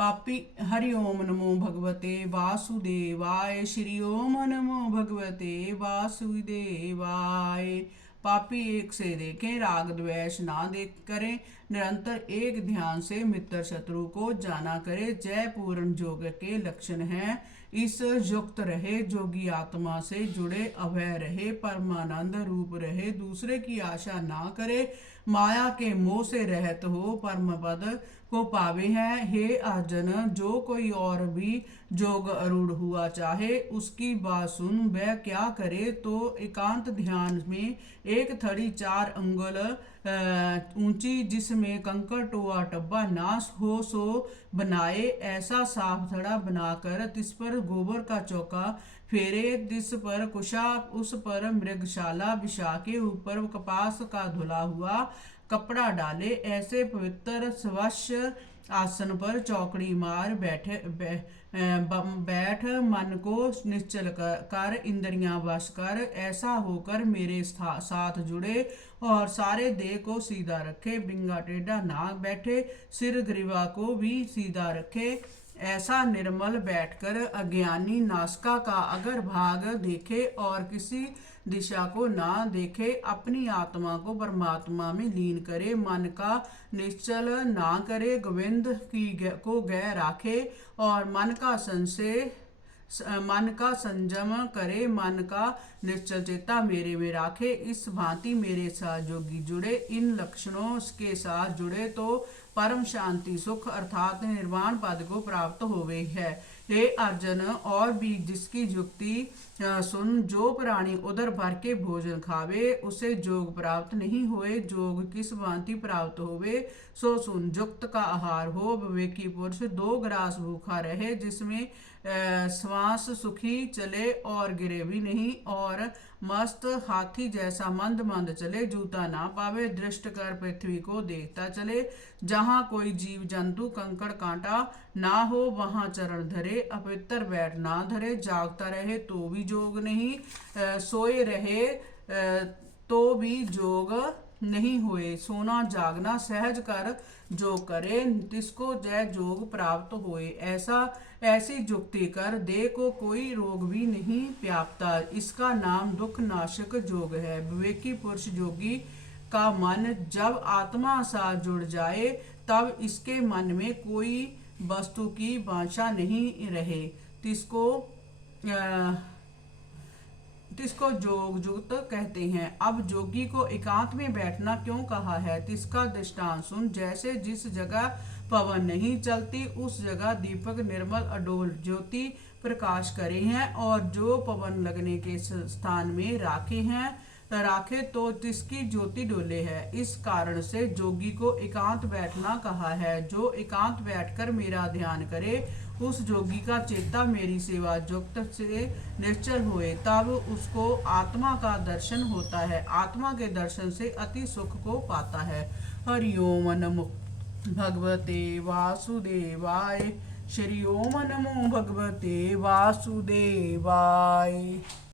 पापी। हरि ओम नमो भगवते वासुदेवाय। श्री ओम नमो भगवते वासुदेवाय। पापी एक से देखें, राग द्वेष ना देख करें, निरंतर एक ध्यान से मित्र शत्रु को जाना करे। जय पूर्ण योग के लक्षण हैं। इस युक्त रहे, जोगी आत्मा से जुड़े, अभय रहे, परमानंद रूप रहे, दूसरे की आशा ना करे, माया के मोह से रहत हो, परम पद को पावे हैं। हे अर्जुन, जो कोई और भी जोग आरूढ़ हुआ चाहे, उसकी बात सुन। वह क्या करे तो एकांत ध्यान में एक थड़ी 4 अंगुल ऊंची, जिसमें कंकड़ टोआ टब्बा नाश हो, सो बनाए। ऐसा साफ थड़ा बनाकर तिस पर गोबर का चौका फेरे, तिस पर कुशा, उस पर मृगशाला बिछा के ऊपर कपास का धुला हुआ कपड़ा डाले। ऐसे पवित्र स्वच्छ आसन पर चौकड़ी मार बैठ मन को निश्चल कर इंद्रियां वश कर। ऐसा होकर मेरे साथ जुड़े और सारे देह को सीधा रखे, बिंगा टेढ़ा ना बैठे, सिर ग्रीवा को भी सीधा रखे। ऐसा निर्मल बैठकर अज्ञानी नासिका का अगर भाग देखे और किसी दिशा को ना देखे, अपनी आत्मा को परमात्मा में लीन करे, मन का निश्चल ना करे, गोविंद को गय राखे और मन का संयम करे, मन का निश्चल चेता मेरे में राखे। इस भांति मेरे साथ जोगी जुड़े, इन लक्षणों के साथ जुड़े तो परम शांति सुख अर्थात निर्वाण पद को प्राप्त होवे है। हे अर्जुन, और भी जिसकी युक्ति सुन। जो प्राणी उदर भर के भोजन खावे, उसे जोग प्राप्त नहीं होए। जोग किस भांति प्राप्त होवे, सो सुन। युक्त का आहार हो, विवेकी पुरुष 2 ग्रास भूखा रहे, जिसमें श्वास सुखी चले और गिरे भी नहीं, और मस्त हाथी जैसा मंद मंद चले, जूता ना पावे, दृष्ट कर पृथ्वी को देखता चले। जहाँ कोई जीव जंतु कंकड़ कांटा ना हो, वहां चरण धरे, अपवित्र बैठ ना धरे, जागता रहे तो भी जोग नहीं, सोए रहे तो भी जोग नहीं हुए। सोना जागना सहज कर जो करे, तिसको जय जोग प्राप्त होए। ऐसी जुक्ति कर, देह को कोई रोग भी नहीं व्यापता। इसका नाम दुख नाशक जोग है। विवेकी पुरुष योगी का मन जब आत्मा सा जुड़ जाए, तब इसके मन में कोई वस्तु की वांछा नहीं रहे। तिसको जोग जुक्त कहते हैं। अब जोगी को एकांत में बैठना क्यों कहा है, तिसका दृष्टांत सुन। जैसे जिस जगह पवन नहीं चलती, उस जगह दीपक निर्मल अडोल ज्योति प्रकाश करे हैं, और जो पवन लगने के स्थान में राखे तो तिसकी ज्योति डोले है। इस कारण से जोगी को एकांत बैठना कहा है। जो एकांत बैठकर मेरा ध्यान करे, उस जोगी का चेता मेरी सेवा युक्त से निश्चल हुए, तब उसको आत्मा का दर्शन होता है। आत्मा के दर्शन से अति सुख को पाता है। हरि ओम नमो भगवते वासुदेवाय। श्री ओम नमो भगवते वासुदेवाय।